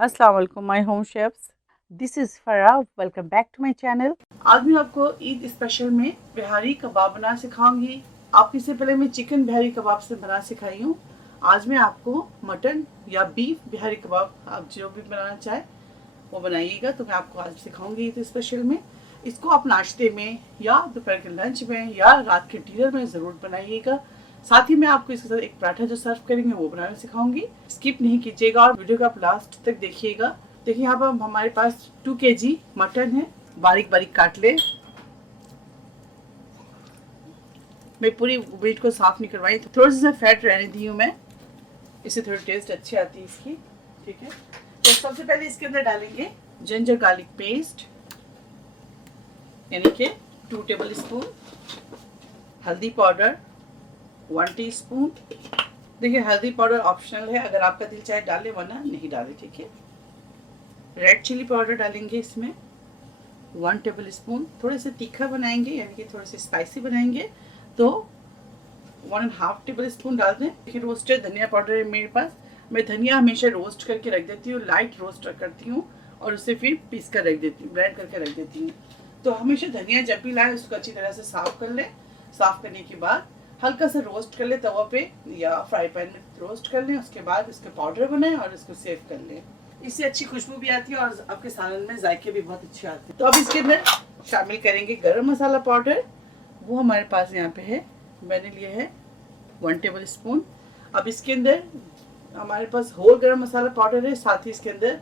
अस्सलाम वालेकुम my home chefs, this is Farah. Welcome back to my channel. आज मैं आपको ईद स्पेशल में बिहारी कबाब बनाना सिखाऊंगी। आपको इससे पहले मैं चिकन बिहारी कबाब से बना सिखाई हूँ। आज मैं आपको मटन या बीफ बिहारी कबाब, आप जो भी बनाना चाहे वो बनाइएगा, तो मैं आपको आज सिखाऊंगी ईद स्पेशल में। इसको आप नाश्ते में या दोपहर के लंच में या रात के डिनर में ज़रूर बनाइएगा। साथ ही मैं आपको इसके साथ एक पराठा जो सर्व करेंगे वो बनाना सिखाऊंगी। स्किप नहीं कीजिएगा और वीडियो को आप लास्ट तक देखिएगा। देखिए यहाँ पर हमारे पास 2 kg मटन है, बारीक बारीक काट ले। मैं पूरी मीट को साफ नहीं करवाई, तो थोड़ी सी फैट रहने दी हूँ मैं, इससे थोड़ी टेस्ट अच्छी आती है इसकी। ठीक है, तो सबसे पहले इसके अंदर डालेंगे जिंजर गार्लिक पेस्ट, यानी कि 2 टेबल स्पून। हल्दी पाउडर 1 टीस्पून। देखिए हल्दी पाउडर ऑप्शनल है, अगर आपका दिल चाहे डाले वरना नहीं डाले। ठीक है, रेड चिली पाउडर डालेंगे इसमें 1 टेबल स्पून। थोड़े से तीखा बनाएंगे, यानी कि थोड़े से स्पाइसी बनाएंगे, तो 1.5 टेबल स्पून डाल दें। देखिए रोस्टेड धनिया पाउडर है मेरे पास। मैं धनिया हमेशा रोस्ट करके रख देती हूँ, लाइट रोस्ट करती हूँ और उसे फिर पीस कर रख देती हूँ, ब्लेंड करके रख देती हूँ। तो हमेशा धनिया जब भी लाए उसको अच्छी तरह से साफ कर लें। साफ करने के बाद हल्का सा रोस्ट कर ले तवा पे या फ्राई पैन में रोस्ट कर लें। उसके बाद इसका पाउडर बनाएं और इसको सेव कर लें। इससे अच्छी खुशबू भी आती है और आपके सालन में जायके भी बहुत अच्छे आते हैं। तो अब इसके अंदर शामिल करेंगे गरम मसाला पाउडर। वो हमारे पास यहाँ पे है, मैंने लिया है 1 टेबल स्पून। अब इसके अंदर हमारे पास होल गरम मसाला पाउडर है, साथ ही इसके अंदर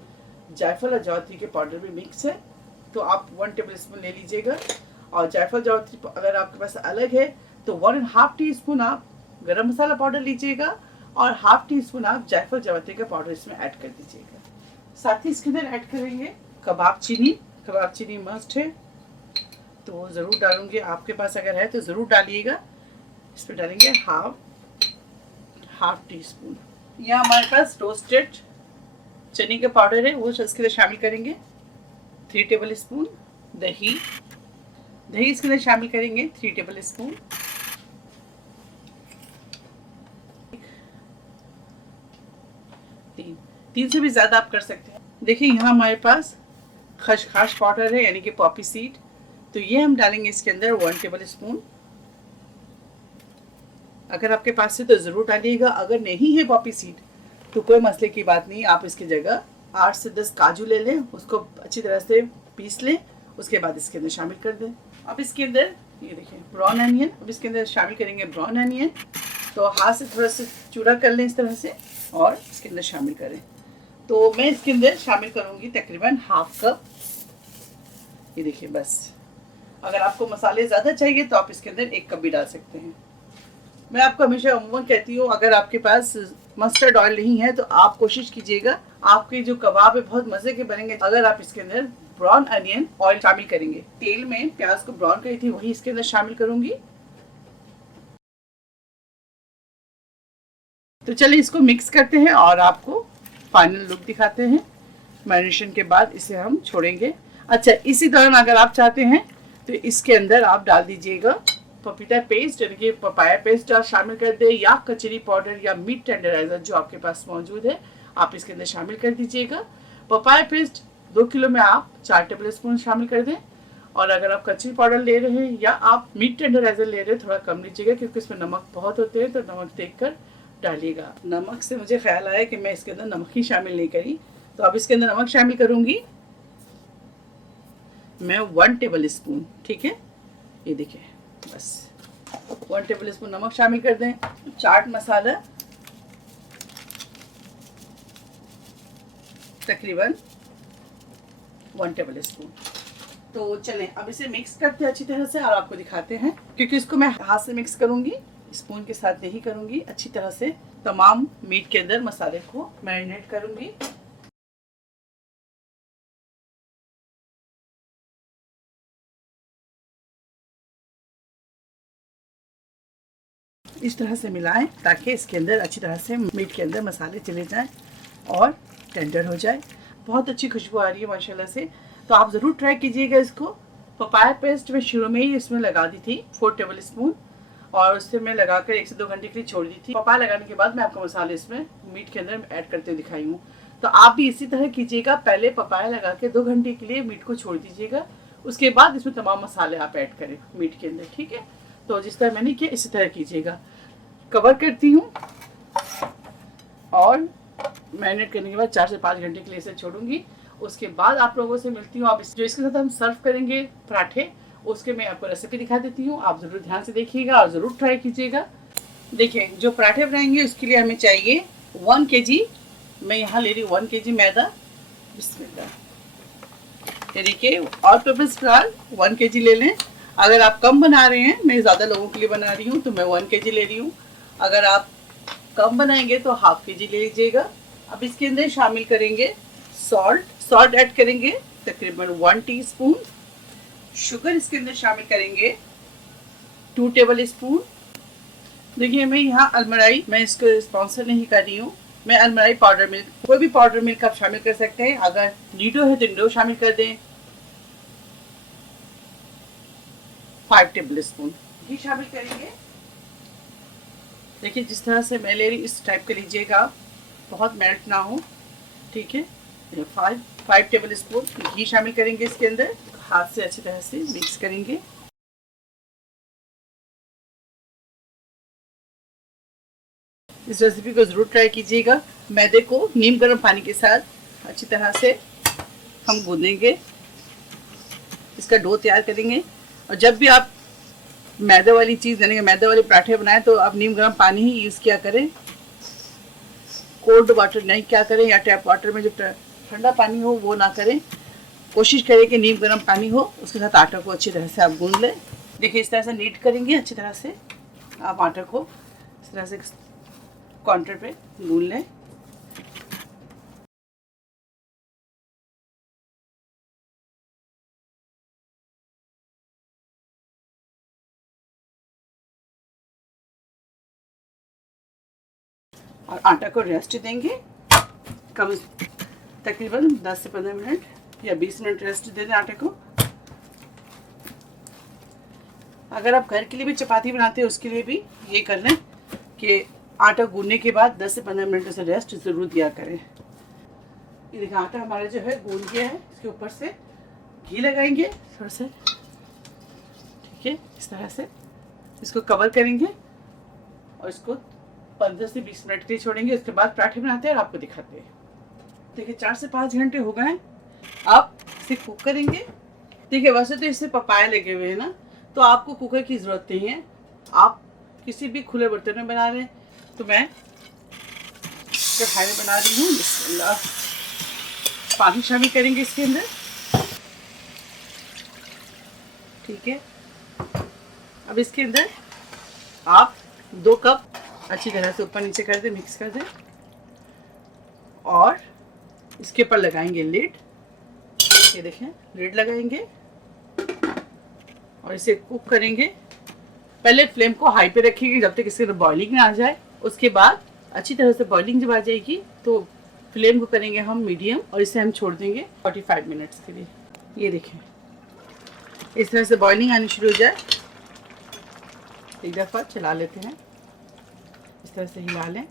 जायफल और जावित्री के पाउडर भी मिक्स है, तो आप 1 टेबल स्पून ले लीजिएगा। और जायफल जावित्री अगर आपके पास अलग है तो 1.5 टीस्पून आप गरम मसाला पाउडर लीजिएगा और 1/2 टीस्पून आप जायफल जावित्री का पाउडर इसमें ऐड कर दीजिएगा। साथ ही इसके अंदर ऐड करेंगे कबाब चीनी। कबाब चीनी मस्ट है, तो ज़रूर डालूंगी, आपके पास अगर है तो ज़रूर डालिएगा। इसमें डालेंगे हाफ टीस्पून। यहाँ हमारे पास रोस्टेड चने का पाउडर है, वो इसके अंदर शामिल करेंगे 3 टेबल स्पून। दही इसके अंदर शामिल करेंगे 3 टेबल स्पून। तीन से भी ज़्यादा आप कर सकते हैं। देखिए यहाँ हमारे पास खसखस पाउडर है, यानी कि पॉपी सीड, तो ये हम डालेंगे इसके अंदर 1 टेबल स्पून। अगर आपके पास है तो ज़रूर डालिएगा, अगर नहीं है पॉपी सीड तो कोई मसले की बात नहीं, आप इसकी जगह 8 से 10 काजू ले लें, उसको अच्छी तरह से पीस लें, उसके बाद इसके अंदर शामिल कर दें। अब इसके अंदर ये देखिए ब्राउन अनियन, अब इसके अंदर शामिल करेंगे ब्राउन अनियन, तो हाथ से थोड़ा सा चूड़ा कर लें इस तरह से और इसके अंदर शामिल करें। तो मैं इसके अंदर शामिल करूँगी तकरीबन 1/2 कप। ये देखिए बस, अगर आपको मसाले ज़्यादा चाहिए तो आप इसके अंदर 1 कप भी डाल सकते हैं। मैं आपको हमेशा अमूमन कहती हूँ, अगर आपके पास मस्टर्ड ऑयल नहीं है तो आप कोशिश कीजिएगा, आपके जो कबाब है बहुत मज़े के बनेंगे अगर आप इसके अंदर ब्राउन अनियन ऑयल शामिल करेंगे। तेल में प्याज को ब्राउन करी थी वही इसके अंदर शामिल करूँगी। तो चलिए इसको मिक्स करते हैं और आपको फाइनल लुक दिखाते हैं। मैरिनेशन के बाद इसे हम छोड़ेंगे। अच्छा, इसी दौरान अगर आप चाहते हैं तो इसके अंदर आप डाल दीजिएगा पपीता पेस्ट, यानी कि पपाया पेस्ट आप शामिल कर दें, या कचरी पाउडर या मीट टेंडराइजर जो आपके पास मौजूद है आप इसके अंदर शामिल कर दीजिएगा। पपाया पेस्ट 2 किलो में आप 4 टेबल स्पून शामिल कर दें, और अगर आप कचरी पाउडर ले रहे हैं या आप मीट टेंडराइजर ले रहे हैं थोड़ा कम लीजिएगा, क्योंकि इसमें नमक बहुत होते हैं, तो नमक देखकर डालिएगा। नमक से मुझे ख्याल आया कि मैं इसके अंदर नमक ही शामिल नहीं करी, तो अब इसके अंदर नमक शामिल करूंगी मैं 1 टेबल स्पून। ठीक है, ये देखिए बस 1 टेबल स्पून नमक शामिल कर दें। चाट मसाला तकरीबन 1 टेबल स्पून। तो चलें अब इसे मिक्स करते हैं अच्छी तरह से और आपको दिखाते हैं, क्योंकि इसको मैं हाथ से मिक्स करूंगी, स्पून के साथ नहीं करूंगी। अच्छी तरह से तमाम मीट के अंदर मसाले को मैरिनेट करूंगी। इस तरह से मिलाएं ताकि इसके अंदर अच्छी तरह से मीट के अंदर मसाले चले जाएं और टेंडर हो जाए। बहुत अच्छी खुशबू आ रही है माशाल्लाह से, तो आप ज़रूर ट्राई कीजिएगा इसको। पपाया पेस्ट मैं शुरू में ही इसमें लगा दी थी 4 टेबल स्पून, और उससे मैं लगाकर 1 से 2 घंटे के लिए छोड़ दी थी। पपाया लगाने के बाद मैं आपको मसाले इसमें मीट के अंदर ऐड करते हुए दिखाई हूँ। तो आप भी इसी तरह कीजिएगा। पहले पपाया लगा के 2 घंटे के लिए मीट को छोड़ दीजिएगा, उसके बाद इसमें तमाम मसाले आप ऐड करें मीट के अंदर, ठीक है। तो जिस तरह मैंने किया इसी तरह कीजिएगा। कवर करती हूँ और मैरिनेट करने के बाद 4 से 5 घंटे के लिए इसे छोड़ूंगी। उसके बाद आप लोगों से मिलती हूँ। आप जो इसके साथ हम सर्व करेंगे पराठे, उसके मैं आपको रेसिपी दिखा देती हूँ। आप ज़रूर ध्यान से देखिएगा और ज़रूर ट्राई कीजिएगा। देखिए, जो पराठे बनाएंगे उसके लिए हमें चाहिए 1 kg, मैं यहाँ ले रही हूँ 1 kg मैदा। बिस्मिल्लाह। ये देखिए, ऑल पर्पस फ्लावर 1 kg ले लें। अगर आप कम बना रहे हैं, मैं ज़्यादा लोगों के लिए बना रही हूँ तो मैं 1 kg ले रही हूँ। अगर आप कम बनाएंगे तो ½ kg ले लीजिएगा। अब इसके अंदर शामिल करेंगे सॉल्ट ऐड करेंगे तकरीबन 1 टीस्पून। शुगर इसके अंदर शामिल करेंगे 2 टेबल स्पून। देखिए, मैं यहाँ अलमराई, मैं इसको स्पॉन्सर नहीं कर रही हूँ, मैं अलमराई पाउडर मिल्क, कोई भी पाउडर मिल्क आप शामिल कर सकते हैं। अगर नीडो है तो नीडो शामिल कर दें। 5 टेबल स्पून घी शामिल करेंगे। देखिए, जिस तरह से मैं ले रही इस टाइप का लीजिएगा, बहुत मेल्ट ना हो, ठीक है। 5 टेबल स्पून घी शामिल करेंगे इसके अंदर। हाथ से अच्छी तरह से मिक्स करेंगे। इस रेसिपी को ज़रूर ट्राई कीजिएगा। मैदे को नीम गर्म पानी के साथ अच्छी तरह से हम गूंदेंगे, इसका डो तैयार करेंगे। और जब भी आप मैदे वाली चीज़ यानी कि मैदे वाले पराठे बनाएं तो आप नीम गर्म पानी ही यूज़ किया करें, कोल्ड वाटर नहीं क्या करें, या टैप वाटर में जो ठंडा पानी हो वो ना करें। कोशिश करें कि नीम गर्म पानी हो, उसके साथ आटा को अच्छी तरह से आप गूंद लें। देखिए, इस तरह से नीट करेंगे अच्छी तरह से। आप आटा को इस तरह से काउंटर पे गूंद लें। और आटा को रेस्ट देंगे कम तकरीबन 10 से 15 मिनट या 20 मिनट रेस्ट दे दें आटे को। अगर आप घर के लिए भी चपाती बनाते हैं उसके लिए भी ये कर लें कि आटा गूंदने के बाद 10 से 15 मिनट उसे रेस्ट ज़रूर दिया करें। ये देखिए, आटा हमारा जो है गूंद गया है। इसके ऊपर से घी लगाएंगे थोड़ा सा, ठीक है। इस तरह से इसको कवर करेंगे और इसको 15 से 20 मिनट के लिए छोड़ेंगे। उसके बाद पराठे बनाते हैं और आपको दिखाते हैं। देखिए, 4 से 5 घंटे हो गए। आप इसे कुक करेंगे। देखिए, वैसे तो इससे पपाया लगे हुए हैं ना, तो आपको कुकर की ज़रूरत नहीं है। आप किसी भी खुले बर्तन में बना लें। तो मैं कढ़ाई में बना रही हूँ। बिस्मिल्लाह। पानी शामिल करेंगे इसके अंदर, ठीक है। अब इसके अंदर आप 2 कप अच्छी तरह से ऊपर नीचे कर दें, मिक्स कर दें और इसके ऊपर लगाएंगे लिड। ये देखें, लिड लगाएंगे और इसे कुक करेंगे। पहले फ्लेम को हाई पे रखिएगा जब तक इसके अंदर बॉइलिंग ना आ जाए। उसके बाद अच्छी तरह से बॉइलिंग जब आ जाएगी तो फ्लेम को करेंगे हम मीडियम और इसे हम छोड़ देंगे 45 मिनट्स के लिए। ये देखें, इस तरह से बॉइलिंग आनी शुरू हो जाए, एक दफ़ा चला लेते हैं, इस तरह से हिला लें।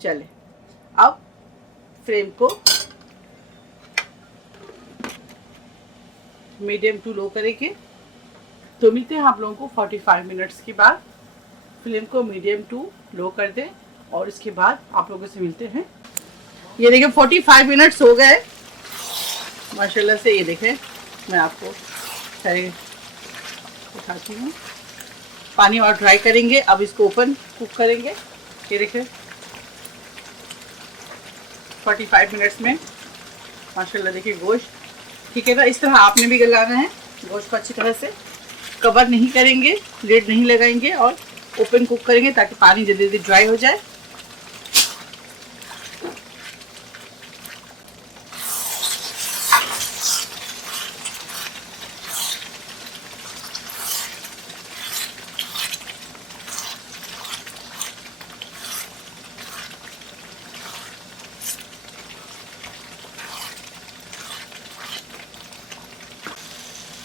चले, अब फ्लेम को मीडियम टू लो करेंगे। तो मिलते हैं आप लोगों को 45 मिनट्स के बाद। फ्लेम को मीडियम टू लो कर दें और इसके बाद आप लोगों से मिलते हैं। ये देखें, 45 मिनट्स हो गए माशाल्लाह से। ये देखें, मैं आपको सारे दिखाती हूँ। पानी और ड्राई करेंगे। अब इसको ओपन कुक करेंगे। ये देखें, 45 मिनट्स में माशाल्लाह देखिए गोश्त, ठीक है ना। इस तरह आपने भी गलाना है गोश्त को अच्छी तरह से। कवर नहीं करेंगे, लिड नहीं लगाएंगे और ओपन कुक करेंगे ताकि पानी जल्दी जल्दी ड्राई हो जाए।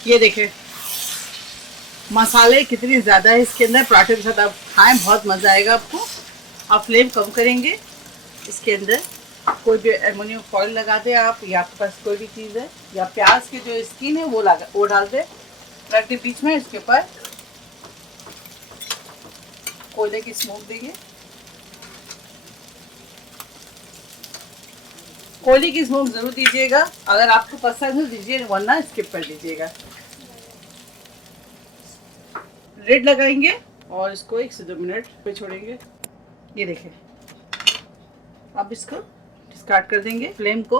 ये देखें, मसाले कितनी ज़्यादा है इसके अंदर। पराठे के साथ आप खाएं, बहुत मज़ा आएगा आपको। आप फ्लेम कम करेंगे इसके अंदर कोई भी एल्युमिनियम फॉइल लगा दे आप, या आपके पास कोई भी चीज़ है, या प्याज की जो स्किन है वो डाल दे, रख दे बीच में। इसके ऊपर कोयले की स्मोक देंगे, कोयले की स्मोक जरूर दीजिएगा, अगर आपको पसंद है दीजिए, वरना स्किप कर दीजिएगा। रेड लगाएंगे और इसको 1 से 2 मिनट पे छोड़ेंगे। ये देखें, अब इसको स्टार्ट कर देंगे, फ्लेम को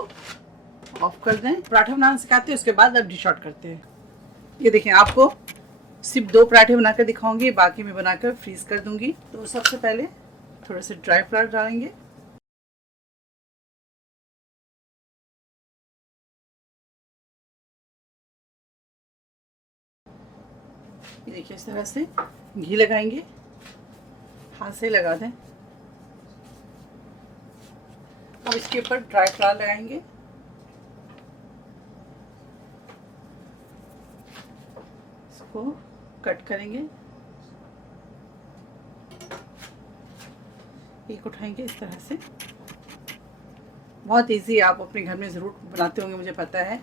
ऑफ कर दें। पराठा बनाना सिखाते हैं, उसके बाद अब डिश आउट करते हैं। ये देखें, आपको सिर्फ 2 पराठे बनाकर दिखाऊंगी, बाकी मैं बनाकर फ्रीज कर दूंगी। तो सबसे पहले थोड़ा सा ड्राई फ्लावर डालेंगे, ये देखिए इस तरह से घी लगाएंगे, हाथ से लगा दें। अब इसके ऊपर ड्राई फ्लावर लगाएंगे, इसको कट करेंगे, एक उठाएंगे इस तरह से। बहुत इजी, आप अपने घर में ज़रूर बनाते होंगे, मुझे पता है।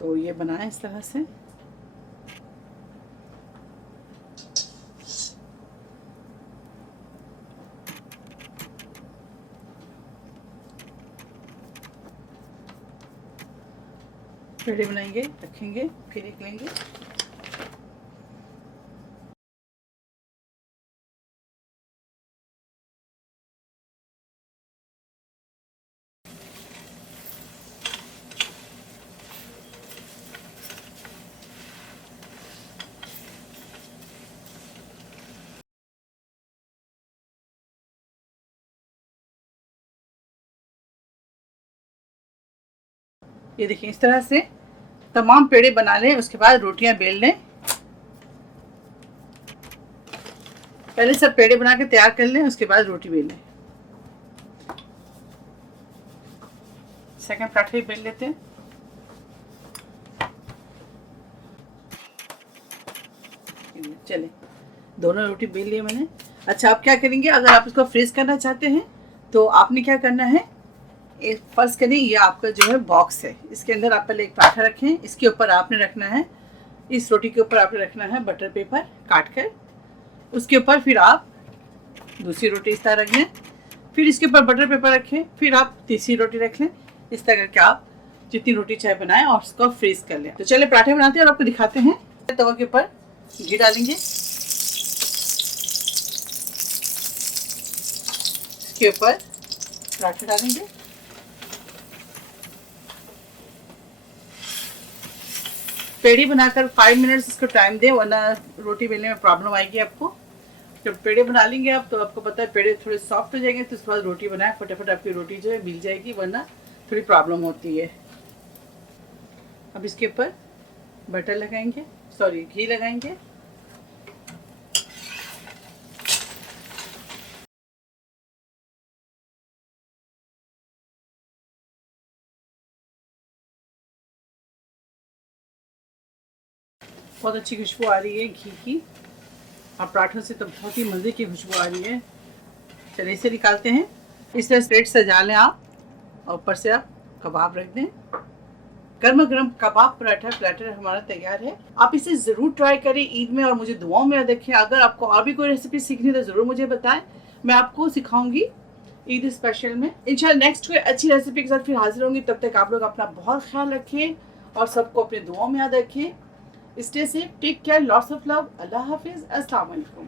तो ये बनाएं इस तरह से। पेड़े बनाएंगे, रखेंगे, फिर एक लेंगे, ये देखिए इस तरह से तमाम पेड़े बना लें। उसके बाद रोटियां बेल लें, पहले सब पेड़े बना के तैयार कर लें, उसके बाद रोटी बेल लें। सेकंड पराठे बेल लेते हैं। चले, दोनों रोटी बेल लिए मैंने। अच्छा, आप क्या करेंगे, अगर आप इसको फ्रीज करना चाहते हैं तो आपने क्या करना है, फर्स्ट करें, ये आपका जो है बॉक्स है, इसके अंदर आप पहले एक पराठा रखें, इसके ऊपर आपने रखना है, इस रोटी के ऊपर आपने रखना है बटर पेपर काट कर, उसके ऊपर फिर आप दूसरी रोटी इस तरह रख लें, फिर इसके ऊपर बटर पेपर रखें, फिर आप तीसरी रोटी रख लें। इस तरह करके आप जितनी रोटी चाहे बनाएं और उसको फ्रीज कर लें। तो चलिए पराठे बनाते हैं और आपको दिखाते हैं। तवा के ऊपर घी डालेंगे, इसके ऊपर पराठे डालेंगे, पेड़ी बनाकर 5 मिनट्स इसको टाइम दें, वरना रोटी बेलने में प्रॉब्लम आएगी आपको। जब पेड़े बना लेंगे आप, तो आपको पता है पेड़े थोड़े सॉफ्ट हो जाएंगे, तो उसके बाद रोटी बनाए, फटाफट आपकी रोटी जो है मिल जाएगी, वरना थोड़ी प्रॉब्लम होती है। अब इसके ऊपर बटर लगाएंगे, सॉरी घी लगाएंगे, बहुत अच्छी खुशबू आ रही है घी की, और पराठों से तो बहुत ही मज़े की खुशबू आ रही है। चलिए इसे निकालते हैं। इस तरह प्लेट सजा लें आप, और ऊपर से आप कबाब रख दें। गर्मा गर्म कबाब पराठा प्लेटर हमारा तैयार है। आप इसे ज़रूर ट्राई करें ईद में, और मुझे दुआओं में याद रखें। अगर आपको और भी कोई रेसिपी सीखनी है तो ज़रूर मुझे बताएं, मैं आपको सिखाऊंगी ईद स्पेशल में। इंशाल्लाह नेक्स्ट कोई अच्छी रेसिपी के साथ फिर हाजिर होंगी। तब तक आप लोग अपना बहुत ख्याल रखिए और सबको अपने दुआओं में याद रखिए। Stay safe, take care, lots of love, अल्लाह हाफिज़, अस्सलाम वालेकुम।